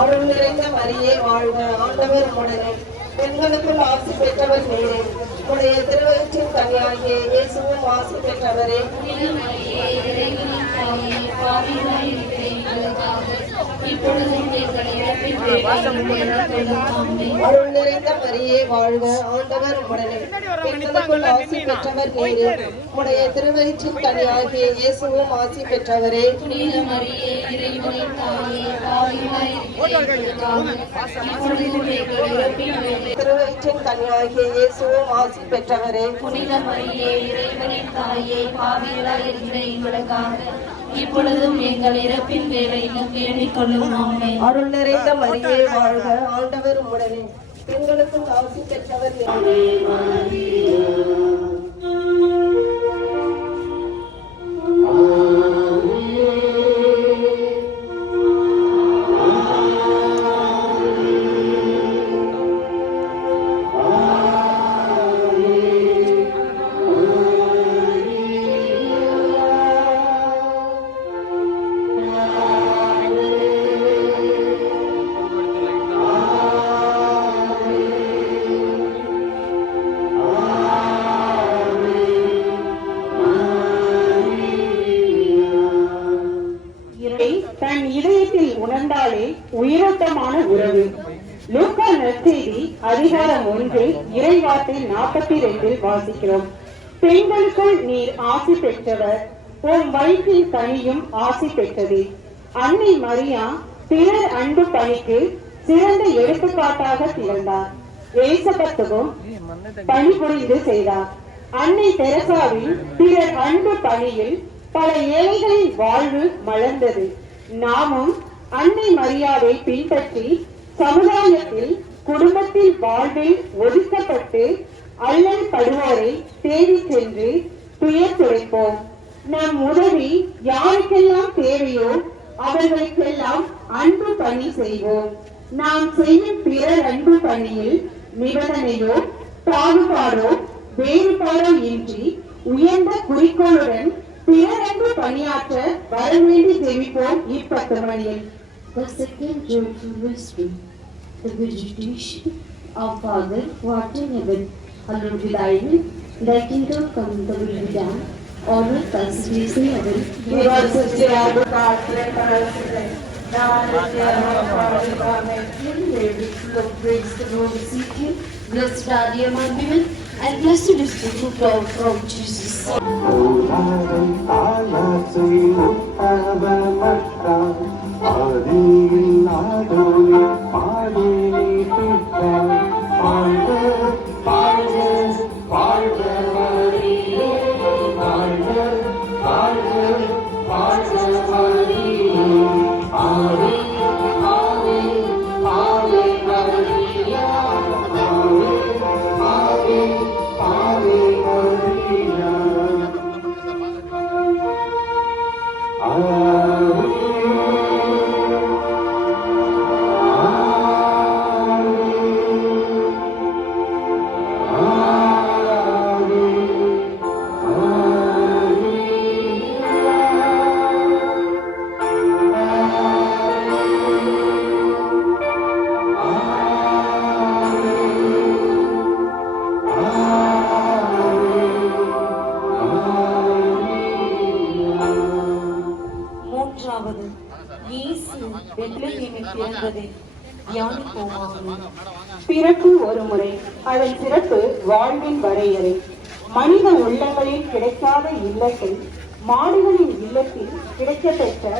அருள் நிறைந்த மரியே வாழ்க, ஆண்டவர் உடனே பெண்களுக்குள் ஆசி பெற்றவர் நீரே. உடைய திருவயிற்றின் கனியாகிய இயேசுவும் ஆசி பெற்றவரே. அருள் நிறைந்த மரியே வாழ்க, ஆண்டவர் உடனே பெண்களுக்குள் ஆசி பெற்றவர் நீரே. உடைய திருவயிற்றின் கனியாகிய இயேசுவும் ஆசி பெற்றவரே. திருவயிற்றின் கனியாகிய இயேசுவும் ஆசி பெற்றவரே. புனித மரியே, இறைவனின் தாயே, பாவிகளாய் இருக்கிற எங்களுக்காக இப்பொழுதும் எங்கள் இறப்பின் வேளையிலும் வேண்டிக் கொள்ளும். ஆமென். அருள் நிறைந்த மரியே வாழ்க, ஆண்டவர் உம்முடனே பெண்களுக்குள் ஆசி பெற்றவர் நீரே. தன் இதயத்தில் உணர்ந்தாலே உயிரோட்டமான உறவு. லூக்கா நற்செய்தி அதிகாரம் 1 இறைவார்த்தை 42 வாசிக்கிறோம். பெண்களுக்குள் நீர் ஆசி பெற்றவர், உன் வயிற்றின் கனியும் ஆசி பெற்றது. அன்னை மரியா பிறர் அன்பு பணிக்கு சிறந்த எடுத்துக்காட்டாக திகழ்ந்தார். எலிசபெத்துவும் பணிபுரிந்து செய்தார். அன்னை தெரசாவின் பிறர் அன்பு பணியில் பல ஏழைகளின் வாழ்வு மலர்ந்தது. நாமும் அன்னை மரியாதை பின்பற்றி சமுதாயத்தில் குடும்பத்தில் வாழ்வில் ஒதுக்கப்பட்டு அல்லல் படுவோரை தேடி சென்று துயர் துடைப்போம். நம் உதவி யாருக்கெல்லாம் தேவையோ அவர்களுக்கெல்லாம் அன்பு பணி செய்வோம். நாம் செய்யும் பிறர் அன்பு பணியில் நிபந்தனையோ பாகுபாடோ வேறுபாடோ இன்றி உயர்ந்த குறிக்கோளுடன் பிறரன்பு பணியாற்ற வரவேண்டி ஜெபிப்போம். இப்பத்து மணியில் The second joyful mystery, the visitation of Father who art in heaven, hallowed be thy name. Thy kingdom come, thy will be done on earth as it is in heaven. Give us this day our bread, for us today. Now and at the hour of our death. Amen. Mary, full of grace, the Lord is with you. Blessed are you among women, and blessed is the fruit of our Jesus. பிறப்பு ஒரு முறை, அதன் சிறப்பு வாழ்வின் வரையறை. மனித உள்ளங்களில் கிடைக்காத இல்லத்தை மாடுகளின் இல்லத்தில் கிடைக்கப்பெற்ற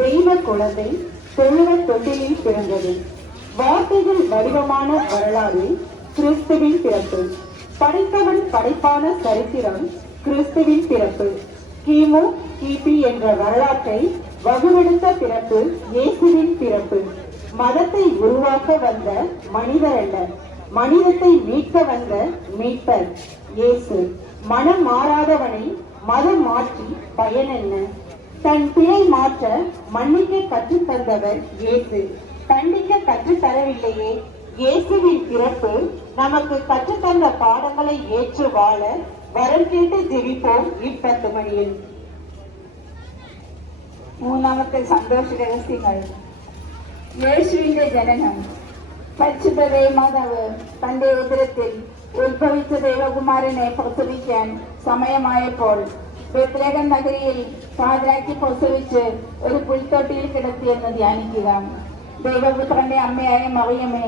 தெய்வ குழந்தை தொழுவ தொட்டிலில் பிறந்தது. வார்த்தைகள் வடிவமான வரலாறு கிறிஸ்துவின் பிறப்பு. படைத்தவன் படைப்பான சரித்திரம் கிறிஸ்துவின் பிறப்பு. கிமு கிபி என்ற வரலாற்றை வகுவெடுத்த பிறப்பு இயேசுவின் பிறப்பு. மதத்தை உருவாக்க வந்த மனிதர் அல்ல, மனிதத்தை மீட்க வந்த மீட்பர் இயேசு. மனம் மாறாதவனை மதம் மாற்றி பயன் என்ன? தன் பிழை மாற்ற மன்னிக்க கற்றுத் தந்தவர் இயேசு. தண்டிக்க கற்றுத் தரவில்லையே, இயேசுவின் பிறப்பு நமக்கு கற்றுத்தந்த பாடங்களை ஏற்று வாழ வரம் கேட்டு ஜெபிப்போம் இப்பத்து மணியில். മൂന്നാമത്തെ സന്തോഷ രഹസ്യങ്ങൾ. യേശുവിന്റെ ജനനം. പരിശുദ്ധ ദൈവമാതാവ് തന്റെ ഉദരത്തിൽ ഉത്ഭവിച്ച ദൈവകുമാരനെ പ്രസവിക്കാൻ സമയമായപ്പോൾ ബെത്ലഹേം നഗരിയിൽ പാതിരാക്കി പ്രസവിച്ച് ഒരു പുൽത്തൊട്ടിയിൽ കിടത്തിയെന്ന് ധ്യാനിക്കുക. ദൈവപുത്രന്റെ അമ്മയായ മറിയമേ,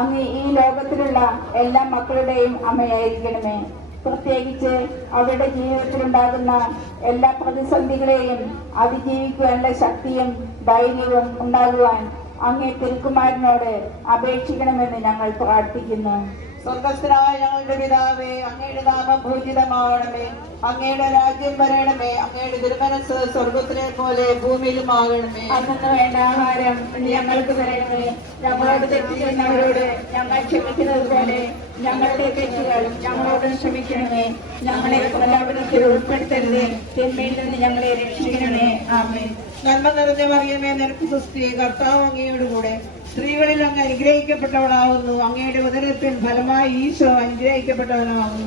അങ്ങ് ഈ ലോകത്തിലുള്ള എല്ലാ മക്കളുടെയും അമ്മയായിരിക്കണമേ. പ്രത്യേകിച്ച് അവരുടെ ജീവിതത്തിലുണ്ടാകുന്ന എല്ലാ പ്രതിസന്ധികളെയും അതിജീവിക്കുവാനുള്ള ശക്തിയും ധൈര്യവും ഉണ്ടാകുവാൻ അങ്ങേ തിരുക്കുമാരനോട് അപേക്ഷിക്കണമെന്ന് ഞങ്ങൾ പ്രാർത്ഥിക്കുന്നു. സ്വർഗസ്ഥനായ ഞങ്ങളുടെ പിതാവേ, അങ്ങയുടെ നാമം പൂജിതമാകണമേ, അങ്ങയുടെ രാജ്യം വരണമേ, അങ്ങയുടെ തിരുമനസ് സ്വർഗത്തിലെ പോലെ ഭൂമിയിലും ആകണമേ. അന്നു വേണ്ട ആഹാരം ഞങ്ങൾക്ക് തരണമേ. ഞങ്ങളോട് തെറ്റ് ചെയ്യുന്നവരോട് ഞങ്ങൾ ക്ഷമിക്കുന്നത് പോലെ ഞങ്ങളുടെ തെറ്റുകൾ ഞങ്ങളോട് ക്ഷമിക്കണമേ. ഞങ്ങളെ പ്രലോഭനത്തിൽ ഉൾപ്പെടുത്തരുത്, തിന്മയിൽ നിന്ന് ഞങ്ങളെ രക്ഷിക്കണമേ. ആമേൻ. നന്മ നിറഞ്ഞ മറിയമേ, നിനക്ക് സ്തുതി. കർത്താവ് അങ്ങയോടുകൂടെ സ്ത്രീകളിൽ അങ്ങ് അനുഗ്രഹിക്കപ്പെട്ടവളാവുന്നു, അങ്ങയുടെ ഉദരത്തിൽ ഫലമായി ഈശോ അനുഗ്രഹിക്കപ്പെട്ടവനാവുന്നു.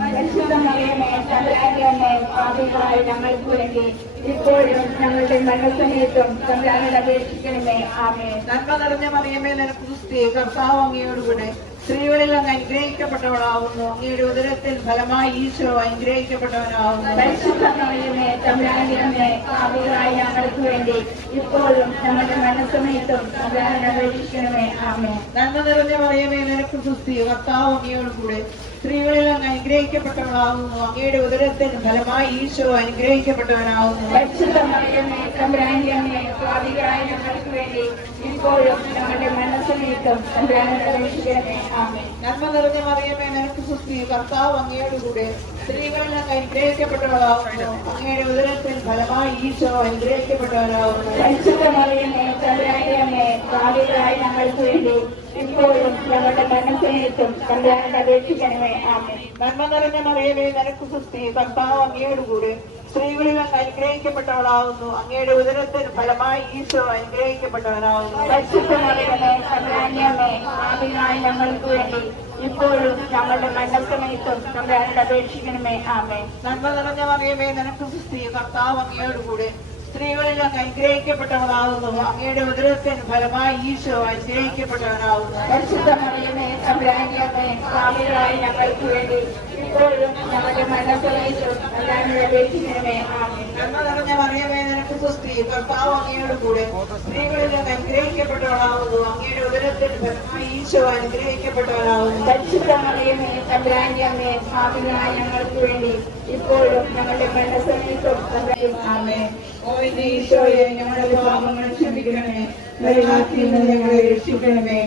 ഞങ്ങൾക്ക് വേണ്ടി ഇപ്പോഴും ഞങ്ങളുടെ മരണസമയത്തും തമ്പുരാനോട് അപേക്ഷിക്കണമേ. ആമേൻ. നന്മ നിറഞ്ഞ മറിയമേ, നിനക്ക് സ്തുതി. കർത്താവ് അങ്ങയോടുകൂടെ സ്ത്രീകളിൽ അങ്ങ് അനുഗ്രഹിക്കപ്പെട്ടവളാവുന്നു, അങ്ങയുടെ ഉദരത്തിൽ ഫലമായി ഈശോ അനുഗ്രഹിക്കപ്പെട്ടവനാവുന്നു. പരിശുദ്ധമറിയമേ, തമ്പുരാന്റെ അമ്മേ, പാപികളായ ഞങ്ങൾക്ക് വേണ്ടി ഇപ്പോഴും ഞങ്ങളുടെ മരണസമയത്തും തമ്പുരാനോട് അപേക്ഷിക്കണമേ. ആമേൻ. നന്മ നിറഞ്ഞ മറിയമേ, നിനക്ക് സ്തുതി. കർത്താവ് അങ്ങയോടുകൂടെ സ്ത്രീകളിൽ അങ്ങ് അനുഗ്രഹിക്കപ്പെട്ടവളാവുന്നു, അങ്ങയുടെ ഉദരത്തിൽ ഫലമായി ഈശോ അനുഗ്രഹിക്കപ്പെട്ടവനാവുന്നു. പരിശുദ്ധമറിയമേ, തമ്പുരാന്റെ അമ്മേ, പാപികളായ ഞങ്ങൾക്ക് വേണ്ടി ഇപ്പോഴും ഞങ്ങളുടെ മരണസമയത്തും തമ്പുരാനോട് അപേക്ഷിക്കണമേ. ആമേൻ. നന്മ നിറഞ്ഞ മറിയമേ, നിനക്ക് സ്തുതി. കർത്താവ് അങ്ങയോടുകൂടെ സ്ത്രീകളിൽ അങ്ങ് അനുഗ്രഹിക്കപ്പെട്ടവളാവുന്നു, അങ്ങയുടെ ഉദരത്തിൽ ഫലമായി ഈശോ അനുഗ്രഹിക്കപ്പെട്ടവനാവുന്നു. പരിശുദ്ധമറിയമേ, തമ്പുരാന്റെ അമ്മേ, പാപികളായ ഞങ്ങൾക്ക് വേണ്ടി ഇപ്പോഴും ഞങ്ങളുടെ മരണസമയത്തും തമ്പുരാനോട് അപേക്ഷിക്കണമേ. ആമേൻ. നന്മ നിറഞ്ഞ മറിയമേ, നിനക്ക് സ്തുതി. കർത്താവ് അങ്ങയോടുകൂടെ സ്ത്രീകളിൽ അങ്ങ് അനുഗ്രഹിക്കപ്പെട്ടവളാവുന്നു, അങ്ങയുടെ ഉദരത്തിൽ ഫലമായി ഈശോ അനുഗ്രഹിക്കപ്പെട്ടവനാവുന്നു. പരിശുദ്ധമറിയമേ, തമ്പുരാന്റെ അമ്മേ, പാപികളായ ഞങ്ങൾക്ക് വേണ്ടി ഇപ്പോഴും ഞങ്ങളുടെ മരണസമയത്തും തമ്പുരാനോട് അപേക്ഷിക്കണമേ. ആമേൻ. നന്മ നിറഞ്ഞ മറിയമേ, നിനക്ക് സ്തുതി. കർത്താവ് അങ്ങയോടുകൂടെ സ്ത്രീകളിൽ അങ്ങ് അനുഗ്രഹിക്കപ്പെട്ടവളാവുന്നു, അങ്ങയുടെ ഉദരത്തിൽ ഫലമായി ഈശോ അനുഗ്രഹിക്കപ്പെട്ടവനാവുന്നു. പരിശുദ്ധമറിയമേ, തമ്പുരാന്റെ അമ്മേ, പാപികളായ ഞങ്ങൾക്ക് വേണ്ടി ഇപ്പോഴും ഞങ്ങളുടെ മരണസമയത്തും തമ്പുരാനോട് അപേക്ഷിക്കണമേ. ആമേൻ. നന്മ നിറഞ്ഞ മറിയമേ, നിനക്ക് സ്തുതി. കർത്താവ് അങ്ങയോടുകൂടെ സ്ത്രീകളിൽ അങ്ങ് അനുഗ്രഹിക്കപ്പെട്ടവളാവുന്നു, അങ്ങയുടെ ഉദരത്തിൽ ഫലമായി ഈശോ അനുഗ്രഹിക്കപ്പെട്ടവനാവുന്നു. പരിശുദ്ധമറിയമേ, തമ്പുരാന്റെ അമ്മേ, പാപികളായ ഞങ്ങൾക്ക് വേണ്ടി ഇപ്പോഴും ഞങ്ങളുടെ മരണസമയത്തും തമ്പുരാനോട് ആമേൻ. ഓ എന്റെ ഈശോയെ, ഞങ്ങളുടെ പാപങ്ങൾ ക്ഷമിക്കണമേ, നരകാഗ്നിയിൽ നിന്ന് ഞങ്ങളെ രക്ഷിക്കണമേ,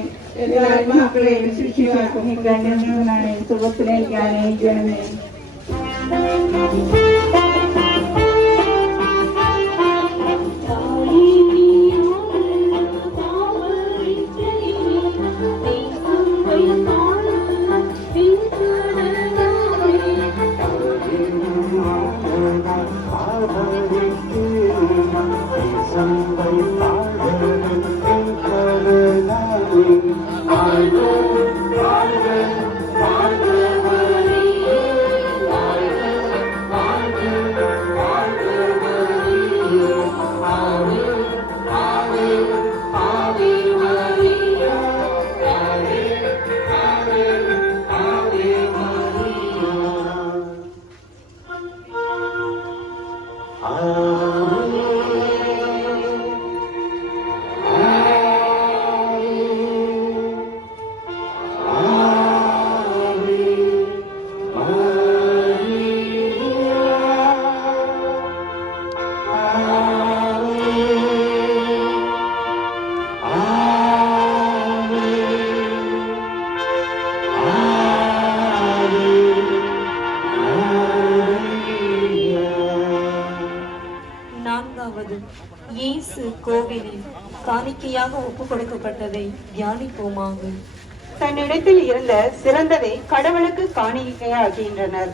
എല്ലാ ആത്മാക്കളെയും ശിക്ഷിക്കാനാണ് സുഖത്തിലേക്ക് അനയിക്കണമേ. இயேசு கோவிலில் காணிக்கையாக ஒப்பு கொடுக்கப்பட்டதை தியானிப்போமாக. தன்னிடத்தில் இருந்த சிறந்ததை கடவுளுக்கு காணிக்கையாகின்றனர்.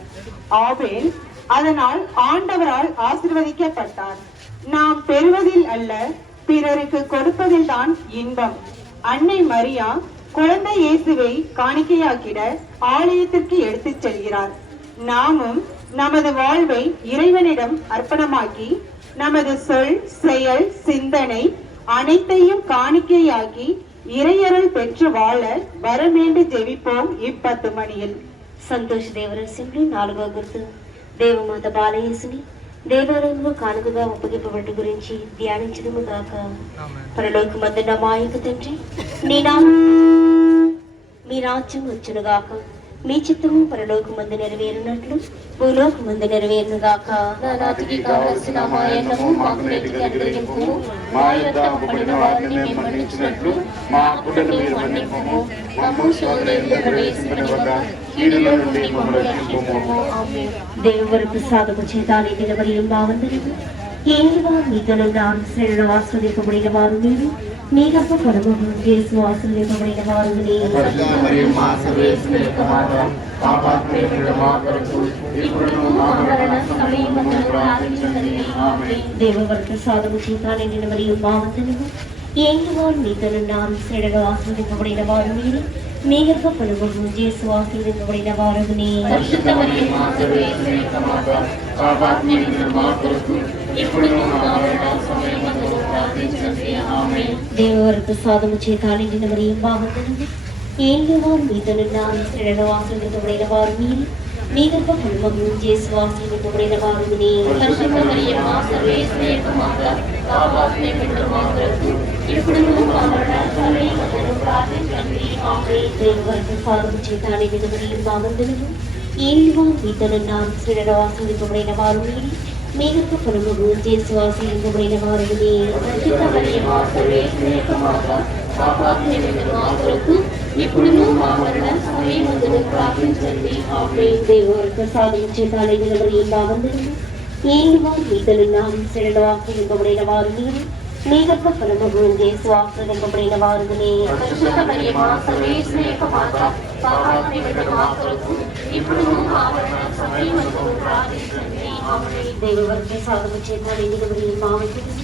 ஆபேல் அதனால் ஆண்டவரால் ஆசீர்வதிக்கப்பட்டார். நாம் பெறுவதில் அல்ல, பிறருக்கு கொடுப்பதில் தான் இன்பம். அன்னை மரியா குழந்தை இயேசுவை காணிக்கையாக்கிட ஆலயத்திற்கு எடுத்துச் செல்கிறார். நாமும் நமது வாழ்வை இறைவனிடம் அர்ப்பணமாக்கி நமது சொல், செயல், சிந்தனை அனைத்தையும் காணிக்கையாக்கி இறையருள் பெற்று வாழ வரமேண்டு జெபிப்போம். 10 మణిயில் సంతోష్ దేవరసింహుని 4వ గుర్తు దేవమాత బాలయేసుని దేవాలయంలో కానుకగా ఒప్పగింపబడి గురించి ధ్యానించడము గాక. పరలోకమందున్న మా యొక్క తండ్రి, మీ రాజ్యం వచ్చును గాక. మీ చిత్తము పరలోకమందు నెరవేరునట్లు భూలోకమందు నెరవేరును గాక. నాటికి కావలసిన మాయన్నము మాకు నేటికి అనుగ్రహింపుము. మా యొద్ద అప్పుబడిన వారిని మేము మన్నించినట్లు మా అప్పులను మీరు మన్నింపుము. మమ్ము శోధనలో ప్రవేశింపనివ్వక కీడులో నుండి మమ్మల్ని రక్షింపుము. ದೇವರ ಪ್ರಸಾದವು చేతాలి నిలబడిన భావందనము ఏనుగా మీతోను శ్రేణులు ఆశ్రదింపబడిన వారు మీరు, మీ గొప్ప పరమము యేసు ఆశ్రదింపబడిన వారు దేవర ప్రసాదము చేతాలి నిలబడిన భావందనము ఏనుగా మీతోను శ్రేణులు ఆశ్రదింపబడిన వారు మీరు, మీ గొప్ప పరమము యేసు ఆశ్రదింపబడిన వారు దేవర ప్రసాదము చేతాలి నిలబడిన భావందనము ఏనుగా మీతోను శ్రేణులు ఆశ్రదింపబడిన వారు మీరు, మీ గొప్ప పరమము యేసు ఆశ్రదింపబడిన వారు దేవర ప్రసాదము చేతాలి నిలబడిన భావందనము ఏనుగా మీతోను శ్రేణులు ఆశ్రదింపబడిన వారు మీరు, మీ గొప్ప పరమము యేసు ఆశ్రదింపబడిన వారు దేవర ప్రసాదము చేతాలి నిలబడిన భావందనము ఏనుగా మీతోను శ్రేణులు ఆశ్రదింపబడిన వారు మీరు, మీ గొప్ప పరమము యేసు ఆశ్రదింపబడిన వారు దేవర ప్రసాదము చేతాలి నిలబడిన భావందనము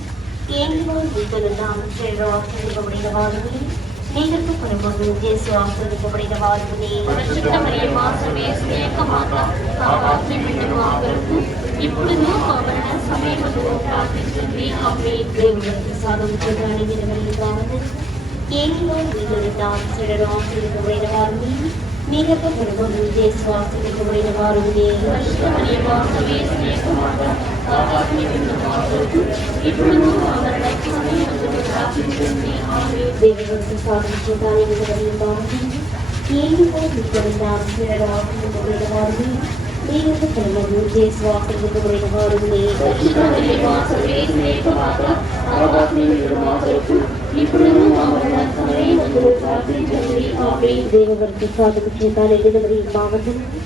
ఏనుగా మీతోను శ్రేణులు ఆశ్రదింపబడిన వారు మీరు, మీ గొప్ప పరమము యేసు ఆశ్రదింపబడిన వారు దేవుని ప్రసాదము చేతాలి నిలబడిన భావందనము ఏనుగా మీతోను శ్రేణులు ఆశ్రదింపబడిన వారు మీరు, మీ గొప్ప పరమము యేసు ఆశ్రదింపబడిన వారు దేవుని ప్రసాదము చేతాలి నిలబడిన భావందనము ఏనుగా మీతోను శ్రేణులు ఆశ్రదింపబడిన వారు మీరు, మీ గొప్ప పరమము యేసు ఆశ్రదింపబడిన వారు దేవర ప్రసాదము చేతాలి నిలబడిన భావందనము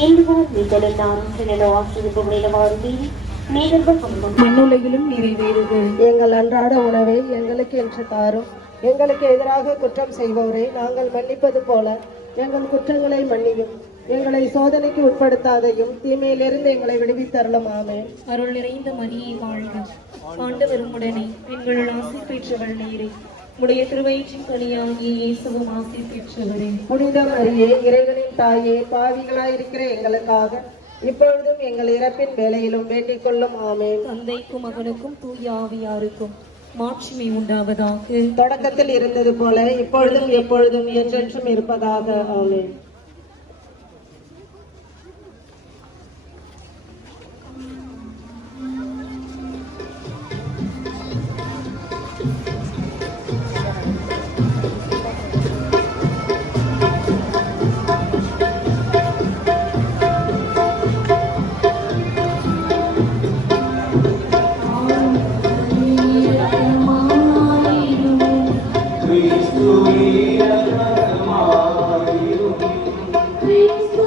ఏనుగా మీతోను శ్రేణులు ఆశ్రదింపబడిన వారు మీరు, మీ గొప్ప పరమము மண்ணுலகிலும் நிறைவேறுக. எங்கள் அன்றாட உணவை எங்களுக்கு என்று தாரும். எங்களுக்கு எதிராக குற்றம் செய்பவரை நாங்கள் மன்னிப்பது போல எங்கள் குற்றங்களை மன்னியும். எங்களை சோதனைக்கு உட்படுத்தாதையும் தீமையிலிருந்து எங்களை விடுவித்தருளும். ஆமென். அருள் நிறைந்த மரியே வாழ்க, ஆண்டவர் உம்முடனே பெண்களுள் ஆசை பெற்றவள் நீரே, உடைய திருவயிற்றின் கனியாகிய இயேசுவும் ஆசை பெற்றவரே. புனித மரியே, இறைவனின் தாயே, பாவிகளாயிருக்கிற எங்களுக்காக இப்பொழுதும் எங்கள் இறப்பின் வேளையிலும் வேண்டிக் கொள்ளும். ஆமென். தந்தைக்கும் மகனுக்கும் தூய ஆவியாருக்கும் மாட்சிமை உண்டாவதாக. தொடக்கத்தில் இருந்தது போல இப்பொழுதும் எப்பொழுதும் என்றென்றும் இருப்பதாக. ஆமென். Cristo